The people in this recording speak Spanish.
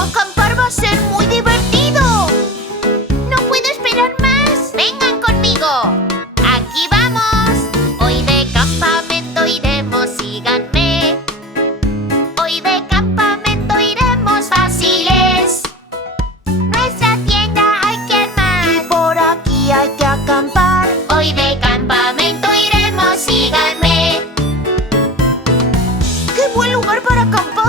Acampar va a ser muy divertido. No puedo esperar más. Vengan conmigo. Aquí vamos. Hoy de campamento iremos, síganme. Hoy de campamento iremos, fácil es. Nuestra tienda hay que armar y por aquí hay que acampar. Hoy de campamento iremos, síganme. ¡Qué buen lugar para acampar!